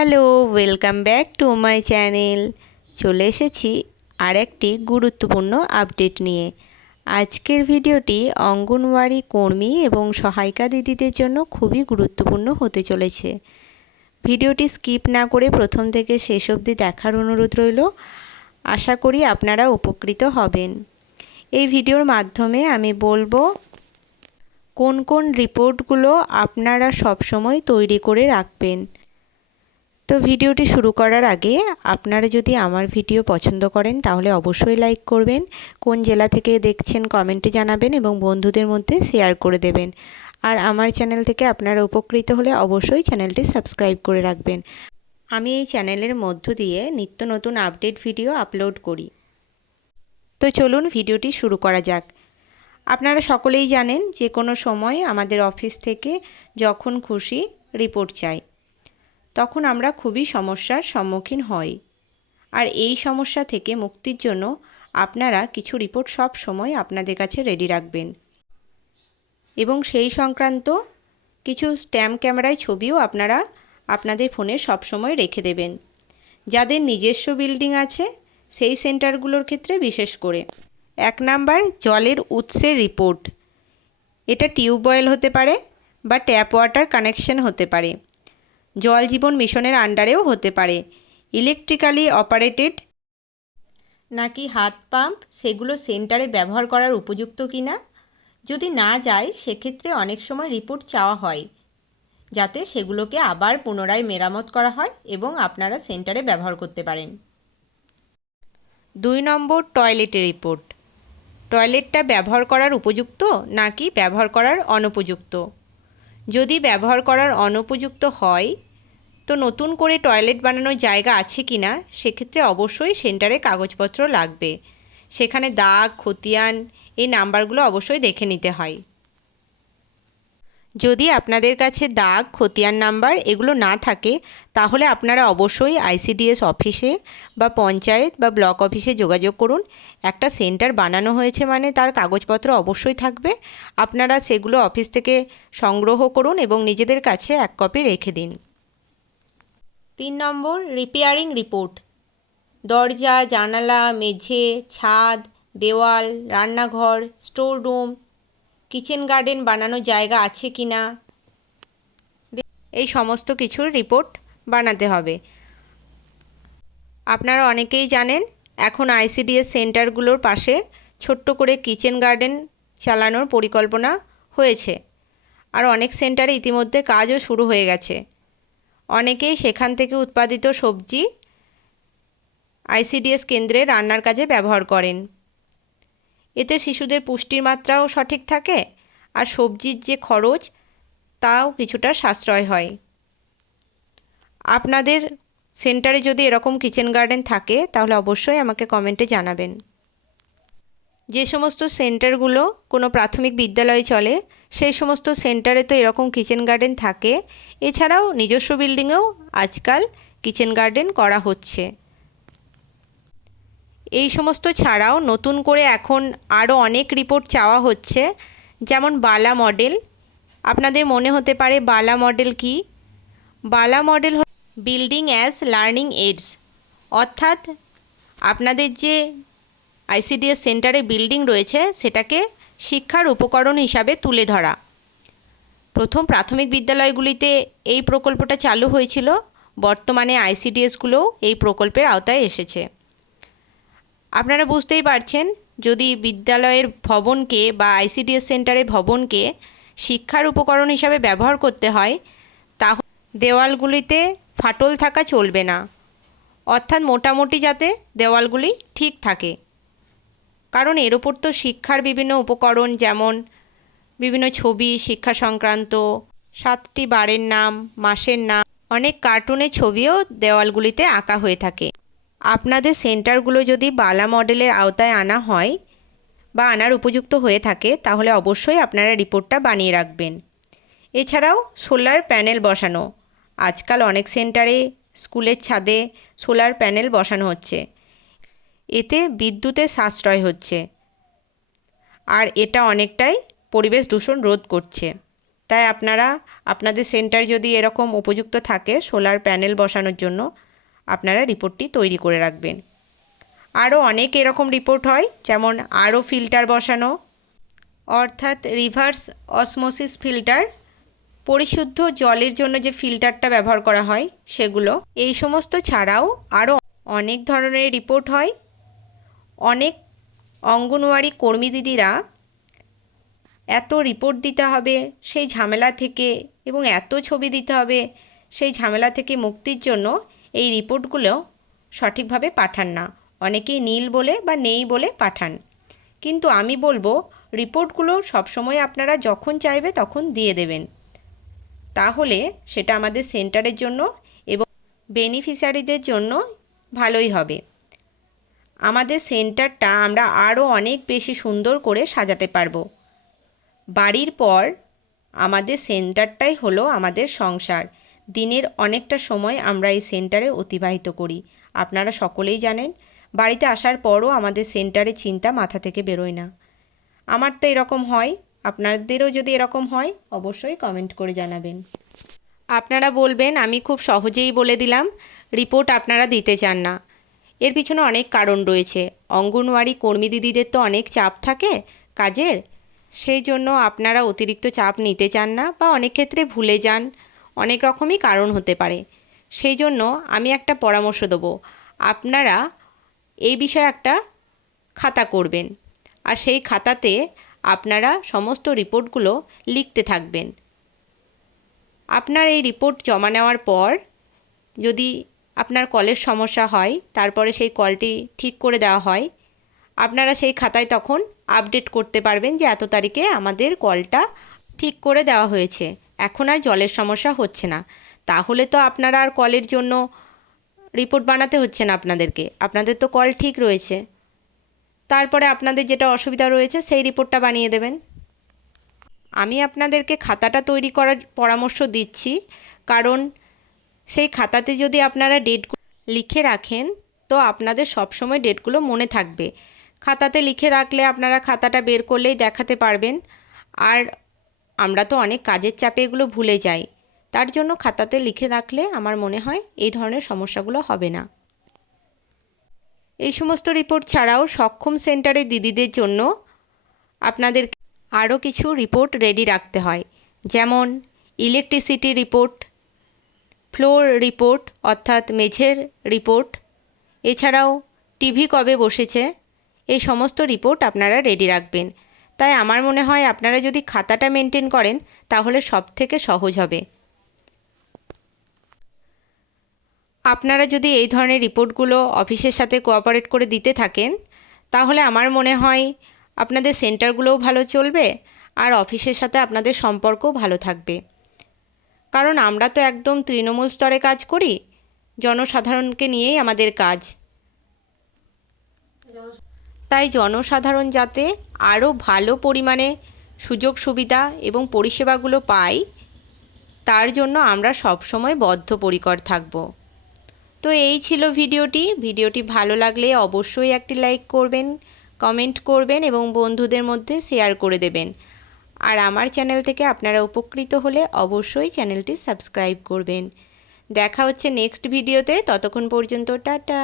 Hello, welcome back to my channel. চলে এসেছি আর একটি গুরুত্বপূর্ণ আপডেট নিয়ে। আজকের ভিডিওটি অঙ্গনওয়াড়ি কর্মী এবং সহায়িকা দিদিদের জন্য খুবই গুরুত্বপূর্ণ হতে চলেছে। ভিডিওটি স্কিপ না করে প্রথম থেকে শেষ অবধি দেখার অনুরোধ রইল। আশা করি আপনারা উপকৃত হবেন। এই ভিডিওর মাধ্যমে আমি বলবো কোন কোন রিপোর্টগুলো আপনারা সবসময় তৈরি করে রাখবেন। তো ভিডিওটি শুরু করার আগে আপনারা যদি আমার ভিডিও পছন্দ করেন তাহলে অবশ্যই লাইক করবেন, কোন জেলা থেকে দেখছেন কমেন্টে জানাবেন এবং বন্ধুদের মধ্যে শেয়ার করে দেবেন। আর আমার চ্যানেল থেকে আপনারা উপকৃত হলে অবশ্যই চ্যানেলটি সাবস্ক্রাইব করে রাখবেন। আমি এই চ্যানেলের মধ্য দিয়ে নিত্য নতুন আপডেট ভিডিও আপলোড করি। তো চলুন ভিডিওটি শুরু করা যাক। আপনারা সকলেই জানেন যে কোনো সময় আমাদের অফিস থেকে যখন খুশি রিপোর্ট চাই, তখন আমরা খুবই সমস্যার সম্মুখীন হই। আর এই সমস্যা থেকে মুক্তির জন্য আপনারা কিছু রিপোর্ট সব সময় আপনাদের কাছে রেডি রাখবেন এবং সেই সংক্রান্ত কিছু স্ট্যাম্প ক্যামেরায় ছবিও আপনারা আপনাদের ফোনে সব সময় রেখে দেবেন। যাদের নিজস্ব বিল্ডিং আছে সেই সেন্টারগুলোর ক্ষেত্রে বিশেষ করে 1 নাম্বার জলের উৎসের রিপোর্ট। এটা টিউবওয়েল হতে পারে বা ট্যাপ ওয়াটার কানেকশন হতে পারে, জল জীবন মিশনের আন্ডারেও হতে পারে, ইলেকট্রিক্যালি অপারেটেড নাকি হাত পাম্প সেগুলো সেন্টারে ব্যবহার করার উপযুক্ত কিনা। যদি না যায় সেক্ষেত্রে অনেক সময় রিপোর্ট চাওয়া হয় যাতে সেগুলোকে আবার পুনরায় মেরামত করা হয় এবং আপনারা সেন্টারে ব্যবহার করতে পারেন। 2 নম্বর টয়লেটের রিপোর্ট। টয়লেটটা ব্যবহার করার উপযুক্ত নাকি ব্যবহার করার অনুপযুক্ত। যদি ব্যবহার করার অনুপযুক্ত হয় তো নতুন করে টয়লেট বানানোর জায়গা আছে কি না সেক্ষেত্রে অবশ্যই সেন্টারে কাগজপত্র লাগবে। সেখানে দাগ, খতিয়ান এই নাম্বারগুলো অবশ্যই দেখে নিতে হয়। যদি আপনাদের কাছে দাগ, খতিয়ান নাম্বার এগুলো না থাকে তাহলে আপনারা অবশ্যই আইসিডিএস অফিসে বা পঞ্চায়েত বা ব্লক অফিসে যোগাযোগ করুন। একটা সেন্টার বানানো হয়েছে মানে তার কাগজপত্র অবশ্যই থাকবে। আপনারা সেগুলো অফিস থেকে সংগ্রহ করুন এবং নিজেদের কাছে 1 কপি রেখে দিন। 3 নম্বর রিপেয়ারিং রিপোর্ট। দরজা, জানালা, মেঝে, ছাদ, দেওয়াল, রান্নাঘর, স্টোর রুম, কিচেন গার্ডেন বানানোর জায়গা আছে কি না এই সমস্ত কিছুর রিপোর্ট বানাতে হবে। আপনারা অনেকেই জানেন এখন আইসিডিএস সেন্টারগুলোর পাশে ছোট্ট করে কিচেন গার্ডেন চালানোর পরিকল্পনা হয়েছে আর অনেক সেন্টারে ইতিমধ্যে কাজও শুরু হয়ে গেছে। অনেকেই সেখান থেকে উৎপাদিত সবজি আইসিডিএস কেন্দ্রে রান্নার কাজে ব্যবহার করেন। এতে শিশুদের পুষ্টির মাত্রাও সঠিক থাকে আর সবজির যে খরচ তাও কিছুটা সাশ্রয় হয়। আপনাদের সেন্টারে যদি এরকম কিচেন গার্ডেন থাকে তাহলে অবশ্যই আমাকে কমেন্টে জানাবেন। যে সমস্ত সেন্টারগুলো কোনো প্রাথমিক বিদ্যালয়ে চলে সেই সমস্ত সেন্টারে তো এরকম কিচেন গার্ডেন থাকে। এছাড়াও নিজস্ব বিল্ডিংয়েও আজকাল কিচেন গার্ডেন করা হচ্ছে। এই সমস্ত ছাড়াও নতুন করে এখন আরও অনেক রিপোর্ট চাওয়া হচ্ছে, যেমন বালা মডেল। আপনাদের মনে হতে পারে বালা মডেল কি? বালা মডেল হল বিল্ডিং অ্যাজ লার্নিং এইডস, অর্থাৎ আপনাদের যে আইসিডিএস সেন্টারে বিল্ডিং রয়েছে সেটাকে শিক্ষার উপকরণ হিসাবে তুলে ধরা। প্রথম প্রাথমিক বিদ্যালয়গুলিতে এই প্রকল্পটা চালু হয়েছিল, বর্তমানে আইসিডিএসগুলোও এই প্রকল্পের আওতায় এসেছে। আপনারা বুঝতেই পারছেন, যদি বিদ্যালয়ের ভবনকে বা আইসিডিএস সেন্টারের ভবনকে শিক্ষার উপকরণ হিসাবে ব্যবহার করতে হয় তাহলে দেওয়ালগুলিতে ফাটল থাকা চলবে না, অর্থাৎ মোটামুটি যাতে দেওয়ালগুলি ঠিক থাকে। কারণ এর ওপর তো শিক্ষার বিভিন্ন উপকরণ যেমন বিভিন্ন ছবি, শিক্ষা সংক্রান্ত 7টি বারের নাম, মাসের নাম, অনেক কার্টুনের ছবিও দেওয়ালগুলিতে আঁকা হয়ে থাকে। আপনাদের সেন্টারগুলো যদি বালা মডেলের আওতায় আনা হয় বা আনার উপযুক্ত হয়ে থাকে তাহলে অবশ্যই আপনারা রিপোর্টটা বানিয়ে রাখবেন। এছাড়াও সোলার প্যানেল বসানো। আজকাল অনেক সেন্টারে স্কুলের ছাদে সোলার প্যানেল বসানো হচ্ছে। এতে বিদ্যুতের সাশ্রয় হচ্ছে আর এটা অনেকটাই পরিবেশ দূষণ রোধ করছে। তাই আপনারা আপনাদের সেন্টার যদি এরকম উপযুক্ত থাকে সোলার প্যানেল বসানোর জন্য, আপনারা রিপোর্টটি তৈরি করে রাখবেন। আরও অনেক এরকম রিপোর্ট হয়, যেমন আরও ফিল্টার বসানো, অর্থাৎ রিভার্স অসমোসিস ফিল্টার, পরিশুদ্ধ জলের জন্য যে ফিল্টারটা ব্যবহার করা হয় সেগুলো। এই সমস্ত ছাড়াও আরও অনেক ধরনের রিপোর্ট হয়। অনেক অঙ্গনওয়াড়ি কর্মী দিদিরা এত রিপোর্ট দিতে হবে সেই ঝামেলা থেকে, এবং এত ছবি দিতে হবে সেই ঝামেলা থেকে মুক্তির জন্য এই রিপোর্টগুলো সঠিকভাবে পাঠান না। অনেকেই নীল বলে বা নেই বলে পাঠান, কিন্তু আমি বলবো রিপোর্টগুলো সবসময় আপনারা যখন চাইবে তখন দিয়ে দেবেন। তাহলে সেটা আমাদের সেন্টারের জন্য এবং বেনিফিশিয়ারিদের জন্য ভালোই হবে। আমাদের সেন্টারটা আমরা আরও অনেক বেশি সুন্দর করে সাজাতে পারবো। বাড়ির পর আমাদের সেন্টারটাই হলো আমাদের সংসার। দিনের অনেকটা সময় আমরা এই সেন্টারে অতিবাহিত করি। আপনারা সকলেই জানেন, বাড়িতে আসার পরও আমাদের সেন্টারে চিন্তা মাথা থেকে বেরোয় না। আমার তো এরকম হয়, আপনাদেরও যদি এরকম হয় অবশ্যই কমেন্ট করে জানাবেন। আপনারা বলবেন আমি খুব সহজেই বলে দিলাম, রিপোর্ট আপনারা দিতে চান না। এর পিছনে অনেক কারণ রয়েছে। অঙ্গনওয়াড়ি কর্মী দিদিদের তো অনেক চাপ থাকে কাজের, সেই জন্য আপনারা অতিরিক্ত চাপ নিতে চান না, বা অনেক ক্ষেত্রে ভুলে যান, অনেক রকমই কারণ হতে পারে। সেই জন্য আমি একটা পরামর্শ দেবো, আপনারা এই বিষয়ে একটা খাতা করবেন, আর সেই খাতাতে আপনারা সমস্ত রিপোর্টগুলো লিখতে থাকবেন। আপনার এই রিপোর্ট জমা নেওয়ার পর যদি আপনার কলের সমস্যা হয়, তারপরে সেই কলটি ঠিক করে দেওয়া হয়, আপনারা সেই খাতায় তখন আপডেট করতে পারবেন যে এত তারিখে আমাদের কলটা ঠিক করে দেওয়া হয়েছে, এখন আর জলের সমস্যা হচ্ছে না। তাহলে তো আপনারা আর কলের জন্য রিপোর্ট বানাতে হচ্ছে না আপনাদেরকে, আপনাদের তো কল ঠিক রয়েছে। তারপরে আপনাদের যেটা অসুবিধা রয়েছে সেই রিপোর্টটা বানিয়ে দেবেন। আমি আপনাদেরকে খাতাটা তৈরি করার পরামর্শ দিচ্ছি, কারণ সেই খাতাতে যদি আপনারা ডেট লিখে রাখেন তো আপনাদের সবসময় ডেটগুলো মনে থাকবে। খাতাতে লিখে রাখলে আপনারা খাতাটা বের করলেই দেখাতে পারবেন। আর আমরা তো অনেক কাজের চাপে এগুলো ভুলে যাই, তার জন্য খাতাতে লিখে রাখলে আমার মনে হয় এই ধরনের সমস্যাগুলো হবে না। এই সমস্ত রিপোর্ট ছাড়াও সক্ষম সেন্টারের দিদিদের জন্য আপনাদের আরও কিছু রিপোর্ট রেডি রাখতে হয়, যেমন ইলেকট্রিসিটি রিপোর্ট, ফ্লোর রিপোর্ট অর্থাৎ মেঝের রিপোর্ট, এছাড়াও টিভি কবে বসেছে, এই সমস্ত রিপোর্ট আপনারা রেডি রাখবেন। তাই আমার মনে হয় আপনারা যদি খাতাটা মেনটেন করেন তাহলে সব থেকে সহজ হবে। আপনারা যদি এই ধরনের রিপোর্টগুলো অফিসের সাথে কোঅপারেট করে দিতে থাকেন তাহলে আমার মনে হয় আপনাদের সেন্টারগুলোও ভালো চলবে, আর অফিসের সাথে আপনাদের সম্পর্কও ভালো থাকবে। কারণ আমরা তো একদম তৃণমূল স্তরে কাজ করি, জনসাধারণকে নিয়েই আমাদের কাজ। তাই জনসাধারণ যাতে আরও ভালো পরিমাণে সুযোগ সুবিধা এবং পরিষেবাগুলো পায়, তার জন্য আমরা সবসময় বদ্ধপরিকর থাকব। তো এই ছিল ভিডিওটি ভালো লাগলে অবশ্যই একটি লাইক করবেন, কমেন্ট করবেন এবং বন্ধুদের মধ্যে শেয়ার করে দেবেন। আর আমার চ্যানেল থেকে আপনারা উপকৃত হলে অবশ্যই চ্যানেলটি সাবস্ক্রাইব করবেন। দেখা হচ্ছে নেক্সট ভিডিওতে, ততক্ষণ পর্যন্ত টাটা।